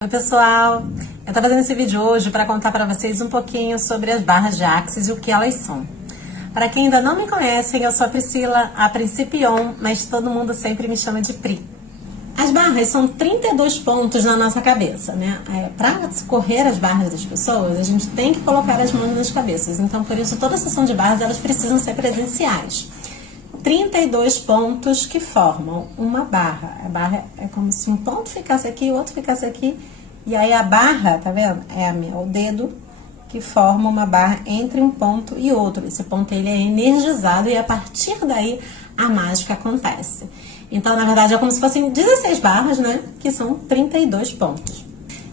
Oi pessoal, eu tô fazendo esse vídeo hoje para contar para vocês um pouquinho sobre as barras de Axis e o que elas são. Para quem ainda não me conhecem, eu sou a Priscila, a Principion, mas todo mundo sempre me chama de Pri. As barras são 32 pontos na nossa cabeça, né? Para correr as barras das pessoas, a gente tem que colocar as mãos nas cabeças, então por isso toda a sessão de barras elas precisam ser presenciais. 32 pontos que formam uma barra. A barra é como se um ponto ficasse aqui e o outro ficasse aqui. E aí a barra, tá vendo? É o dedo que forma uma barra entre um ponto e outro. Esse ponto ele é energizado e a partir daí a mágica acontece. Então, na verdade, é como se fossem 16 barras, né? Que são 32 pontos.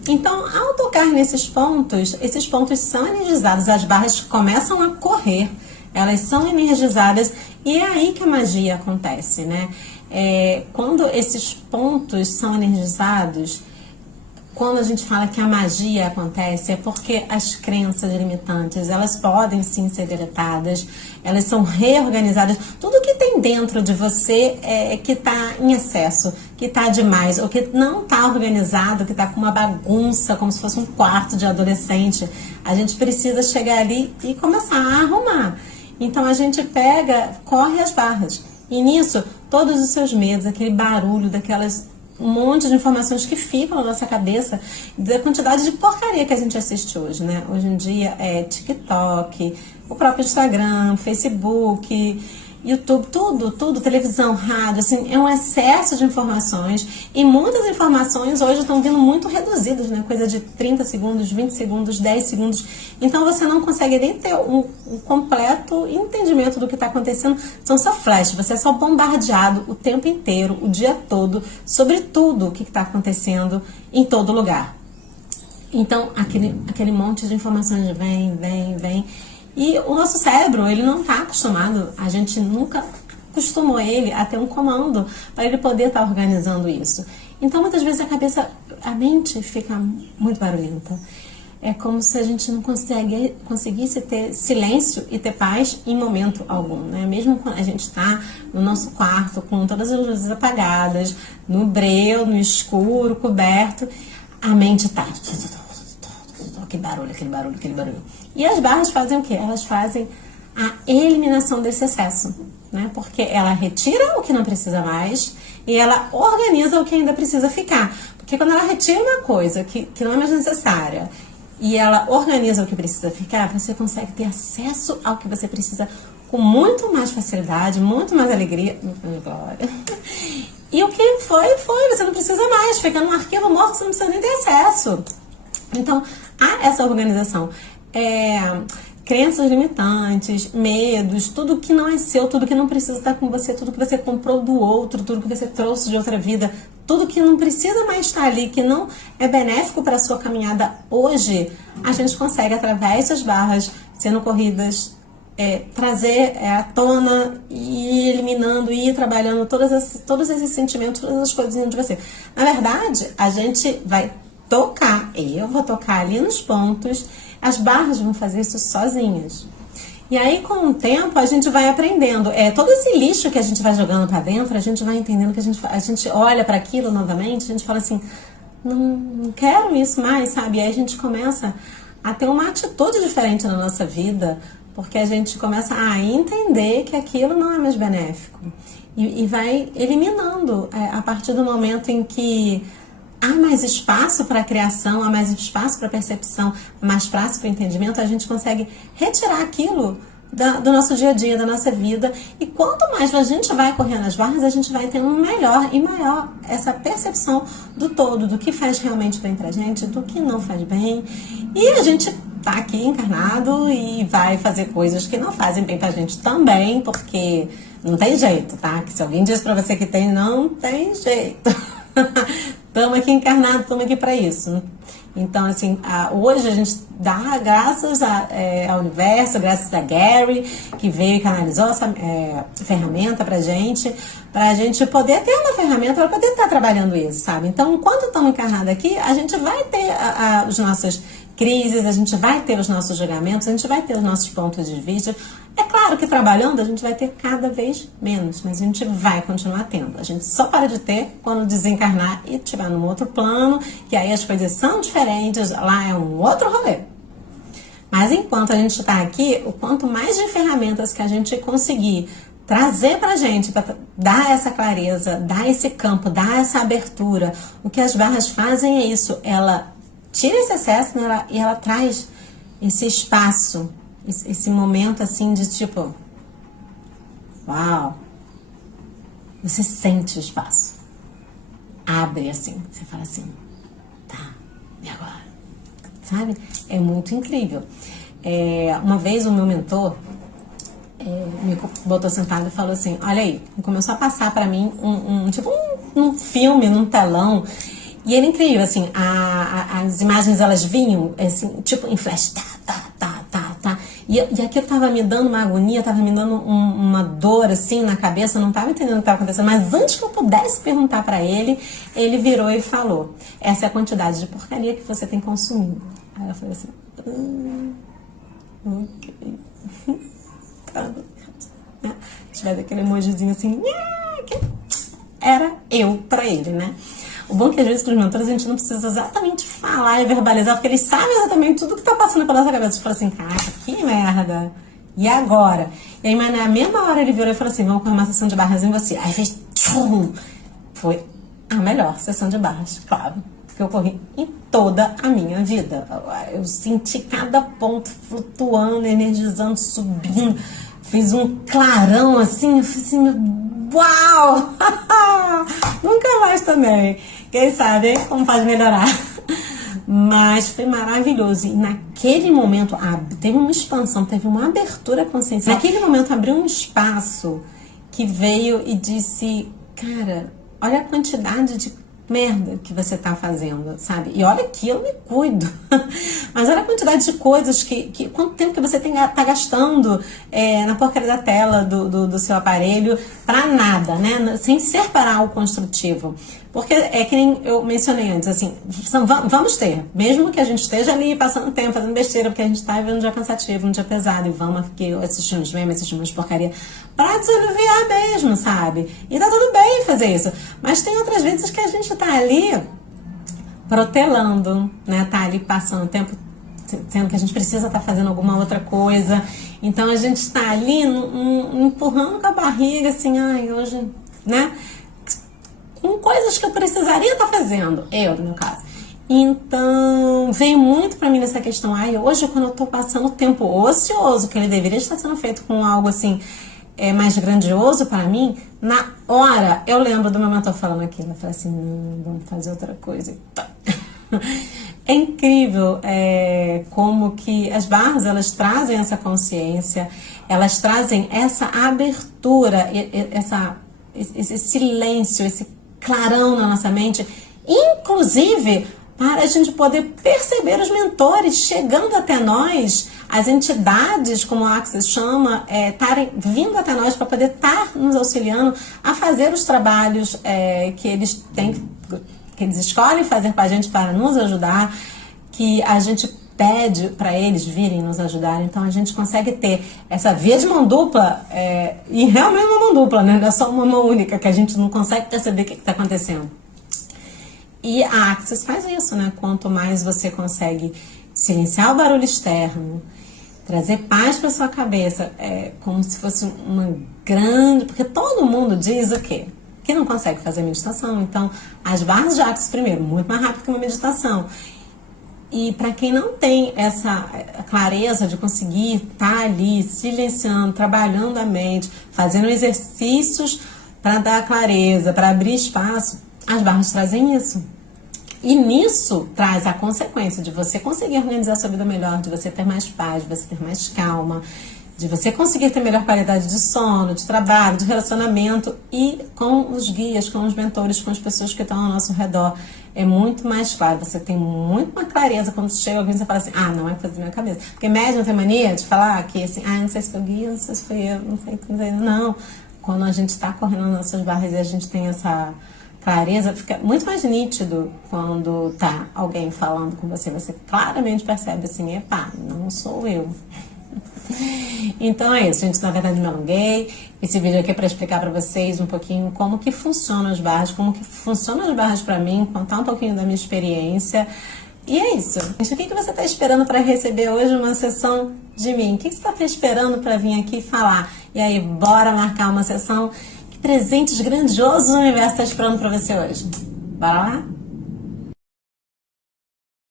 Então, ao tocar nesses pontos, esses pontos são energizados, as barras começam a correr. Elas são energizadas e é aí que a magia acontece, né? Quando esses pontos são energizados, quando a gente fala que a magia acontece, é porque as crenças limitantes, elas podem sim ser deletadas, elas são reorganizadas. Tudo que tem dentro de você que está em excesso, que está demais, ou que não está organizado, que está com uma bagunça, como se fosse um quarto de adolescente, a gente precisa chegar ali e começar a arrumar. Então a gente corre as barras. E nisso, todos os seus medos, aquele barulho, um monte de informações que ficam na nossa cabeça, da quantidade de porcaria que a gente assiste hoje, né? Hoje em dia é TikTok, o próprio Instagram, Facebook, YouTube, tudo, televisão, rádio, assim, é um excesso de informações e muitas informações hoje estão vindo muito reduzidas, né? Coisa de 30 segundos, 20 segundos, 10 segundos. Então você não consegue nem ter um completo entendimento do que está acontecendo. São só flash, você é só bombardeado o tempo inteiro, o dia todo, sobre tudo o que está acontecendo em todo lugar. Então aquele monte de informações vem. E o nosso cérebro, ele não está acostumado, a gente nunca acostumou ele a ter um comando para ele poder estar organizando isso. Então, muitas vezes a mente fica muito barulhenta. É como se a gente não conseguisse ter silêncio e ter paz em momento algum, né? Mesmo quando a gente está no nosso quarto, com todas as luzes apagadas, no breu, no escuro, coberto, a mente está... Aquele barulho. E as barras fazem o quê? Elas fazem a eliminação desse excesso, né? Porque ela retira o que não precisa mais e ela organiza o que ainda precisa ficar. Porque quando ela retira uma coisa que não é mais necessária e ela organiza o que precisa ficar, você consegue ter acesso ao que você precisa com muito mais facilidade, muito mais alegria. E o que foi, você não precisa mais. Fica num arquivo morto, você não precisa nem ter acesso. Então, há essa organização. Crenças limitantes, medos, tudo que não é seu, tudo que não precisa estar com você, tudo que você comprou do outro, tudo que você trouxe de outra vida, tudo que não precisa mais estar ali, que não é benéfico para a sua caminhada hoje, a gente consegue, através das barras sendo corridas, trazer à tona e ir eliminando, e ir trabalhando todos esses sentimentos, todas as coisinhas de você. Na verdade, a gente vai tocar, eu vou tocar ali nos pontos, as barras vão fazer isso sozinhas. E aí, com o tempo, a gente vai aprendendo. Todo esse lixo que a gente vai jogando para dentro, a gente vai entendendo que a gente olha para aquilo novamente, a gente fala assim, não quero isso mais, sabe? E aí a gente começa a ter uma atitude diferente na nossa vida, porque a gente começa a entender que aquilo não é mais benéfico. E vai eliminando a partir do momento em que há mais espaço para a criação, há mais espaço para a percepção, mais espaço para o entendimento, a gente consegue retirar aquilo do nosso dia a dia, da nossa vida. E quanto mais a gente vai correndo as barras, a gente vai tendo melhor e maior essa percepção do todo, do que faz realmente bem pra gente, do que não faz bem. E a gente tá aqui encarnado e vai fazer coisas que não fazem bem pra gente também, porque não tem jeito, tá? Que se alguém diz pra você que tem, não tem jeito. Estamos aqui encarnados, estamos aqui para isso. Então, assim, hoje a gente dá graças ao universo, graças a Gary, que veio e canalizou essa ferramenta pra gente poder ter uma ferramenta para poder estar trabalhando isso, sabe? Então, enquanto estamos encarnados aqui, a gente vai ter as nossas crises, a gente vai ter os nossos julgamentos, a gente vai ter os nossos pontos de vista. É claro que trabalhando a gente vai ter cada vez menos, mas a gente vai continuar tendo. A gente só para de ter quando desencarnar e estiver num outro plano, que aí as coisas são diferentes, lá é um outro rolê. Mas enquanto a gente está aqui, o quanto mais de ferramentas que a gente conseguir trazer pra gente, para dar essa clareza, dar esse campo, dar essa abertura, o que as barras fazem é isso, ela tira esse excesso, né, e ela traz esse espaço, esse momento assim de tipo, uau, você sente o espaço, abre assim, você fala assim, tá, e agora? Sabe? É muito incrível. Uma vez o meu mentor me botou sentado e falou assim, olha aí, começou a passar pra mim um filme num telão, e era incrível, assim, as imagens elas vinham, assim, tipo em flash, e aquilo tava me dando uma agonia, tava me dando uma dor, assim, na cabeça, eu não tava entendendo o que tava acontecendo, mas antes que eu pudesse perguntar pra ele, ele virou e falou, essa é a quantidade de porcaria que você tem consumido. Aí eu falei assim, ok. Tiver aquele emojizinho assim, era eu pra ele, né? O bom é que às vezes com os mentores a gente não precisa exatamente falar e verbalizar, porque eles sabem exatamente tudo que tá passando pela nossa cabeça. Você fala assim, caraca, que merda, e agora? E aí, mas na mesma hora ele virou e falou assim, vamos correr uma sessão de barras em você. Aí fez tchum! Foi a melhor sessão de barras, claro, que eu corri em toda a minha vida. Eu senti cada ponto flutuando, energizando, subindo. Fiz um clarão assim, eu fiz assim, uau! Nunca mais também. Quem sabe, hein? Como pode melhorar? Mas foi maravilhoso. E naquele momento, teve uma expansão, teve uma abertura consciencial. Naquele momento abriu um espaço que veio e disse, cara, olha a quantidade de merda que você tá fazendo, sabe? E olha que eu me cuido. Mas olha a quantidade de coisas quanto tempo que você tá gastando na porcaria da tela do seu aparelho pra nada, né? Sem ser para algo construtivo. Porque é que nem eu mencionei antes, assim, vamos ter, mesmo que a gente esteja ali passando tempo, fazendo besteira, porque a gente tá vivendo um dia cansativo, um dia pesado, e vamos aqui assistir uns memes, assistir umas porcaria, pra desanuviar mesmo, sabe? E tá tudo bem fazer isso. Mas tem outras vezes que a gente tá ali protelando, né? Tá ali passando tempo, sendo que a gente precisa estar fazendo alguma outra coisa. Então a gente tá ali empurrando com a barriga, assim, ai, hoje, né? Com coisas que eu precisaria estar fazendo, no meu caso. Então, vem muito pra mim nessa questão, hoje quando eu tô passando o tempo ocioso, que ele deveria estar sendo feito com algo assim, mais grandioso para mim, na hora, eu lembro do meu mentor falando aquilo, eu falei assim, não, vamos fazer outra coisa. É incrível como que as barras, elas trazem essa consciência, elas trazem essa abertura, esse silêncio, esse clarão na nossa mente, inclusive para a gente poder perceber os mentores chegando até nós, as entidades, como a Axis chama, estarem vindo até nós para poder estar nos auxiliando a fazer os trabalhos que eles têm, que eles escolhem fazer com a gente para nos ajudar, que a gente pede para eles virem nos ajudar. Então a gente consegue ter essa via de mão dupla, e realmente uma mão dupla, né? Não é só uma mão única, que a gente não consegue perceber o que está acontecendo. E a Axis faz isso, né? Quanto mais você consegue silenciar o barulho externo, trazer paz para sua cabeça, como se fosse uma grande... Porque todo mundo diz o quê? Que não consegue fazer meditação. Então, as barras de Axis, primeiro, muito mais rápido que uma meditação. E para quem não tem essa clareza de conseguir estar ali, silenciando, trabalhando a mente, fazendo exercícios para dar clareza, para abrir espaço, as barras trazem isso. E nisso traz a consequência de você conseguir organizar sua vida melhor, de você ter mais paz, de você ter mais calma, de você conseguir ter melhor qualidade de sono, de trabalho, de relacionamento e com os guias, com os mentores, com as pessoas que estão ao nosso redor. É muito mais claro, você tem muito mais clareza quando chega alguém e você fala assim, ah, não é coisa da minha cabeça. Porque médium tem mania de falar que assim, ah, não sei se foi o guia, não sei se foi eu, não sei. Não, quando a gente está correndo nas nossas barras e a gente tem essa clareza, fica muito mais nítido quando tá alguém falando com você. Você claramente percebe assim, epá, não sou eu. Então é isso, gente, na verdade me alonguei. Esse vídeo aqui é para explicar para vocês um pouquinho como que funcionam as barras, como que funcionam as barras para mim, contar um pouquinho da minha experiência. E é isso. Gente, o que você está esperando para receber hoje uma sessão de mim? O que você está esperando para vir aqui falar? E aí, bora marcar uma sessão? Que presentes grandiosos o universo está esperando para você hoje? Bora lá?